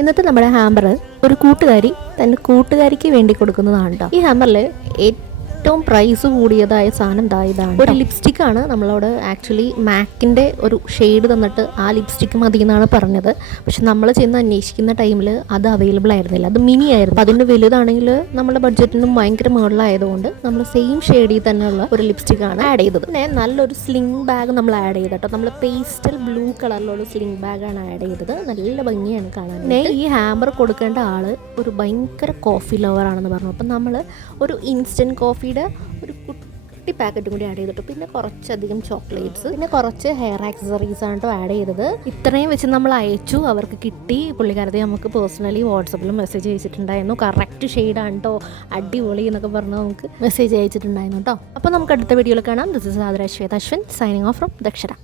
ഇന്നത്തെ നമ്മുടെ ഹാമ്പർ ഒരു കൂട്ടുകാരി തൻ്റെ കൂട്ടുകാരിക്ക് വേണ്ടി കൊടുക്കുന്നതാണ് കേട്ടോ. ഈ ഹാമ്പറിൽ ഏറ്റവും പ്രൈസ് കൂടിയതായ സാധനം ഇതാണ്. ഒരു ലിപ്സ്റ്റിക് ആണ്. നമ്മളോട് ആക്ച്വലി മാക്കിൻ്റെ ഒരു ഷെയ്ഡ് തന്നിട്ട് ആ ലിപ്സ്റ്റിക് മതി എന്നാണ് പറഞ്ഞത്. പക്ഷെ നമ്മൾ ചെന്ന് അന്വേഷിക്കുന്ന ടൈമിൽ അത് അവൈലബിൾ ആയിരുന്നില്ല. അത് മിനി ആയിരുന്നു. അതിൻ്റെ വലുതാണെങ്കിൽ നമ്മുടെ ബഡ്ജറ്റിനും ഭയങ്കര മുകളിലായതുകൊണ്ട് നമ്മൾ സെയിം ഷെയ്ഡിൽ തന്നെയുള്ള ഒരു ലിപ്സ്റ്റിക് ആണ് ആഡ് ചെയ്തത്. പിന്നെ നല്ലൊരു സ്ലിംഗ് ബാഗ് നമ്മൾ ആഡ് ചെയ്ത് കേട്ടോ. നമ്മൾ പേസ്റ്റൽ ബ്ലൂ കളറിലുള്ള സ്ലിംഗ് ബാഗാണ് ആഡ് ചെയ്തത്. നല്ല ഭംഗിയാണ് കാണാൻ. പിന്നെ ഈ ഹാമ്പർ കൊടുക്കേണ്ട ആൾ ഒരു ഭയങ്കര കോഫി ലവറാണെന്ന് പറഞ്ഞു. അപ്പം നമ്മൾ ഒരു ഇൻസ്റ്റൻറ്റ് കോഫിയുടെ ഒരു കുട്ടി പാക്കറ്റും കൂടി ആഡ് ചെയ്തിട്ട് പിന്നെ കുറച്ചധികം ചോക്ലേറ്റ്സ് പിന്നെ കുറച്ച് ഹെയർ ആക്സസറീസ് ആണ് കേട്ടോ ആഡ് ചെയ്തത്. ഇത്രയും വെച്ച് നമ്മൾ അയച്ചു. അവർക്ക് കിട്ടി. പുള്ളിക്കാരത്തെ നമുക്ക് പേഴ്സണലി വാട്സപ്പിൽ മെസ്സേജ് അയച്ചിട്ടുണ്ടായിരുന്നു. കറക്റ്റ് ഷെയ്ഡാണ് കേട്ടോ, അടിപൊളി എന്നൊക്കെ പറഞ്ഞ് നമുക്ക് മെസ്സേജ് അയച്ചിട്ടുണ്ടായിരുന്നു കേട്ടോ. അപ്പോൾ നമുക്ക് അടുത്ത വീഡിയോയിൽ കാണാം. This is Adara Shweta Ashwin signing off from ദക്ഷര.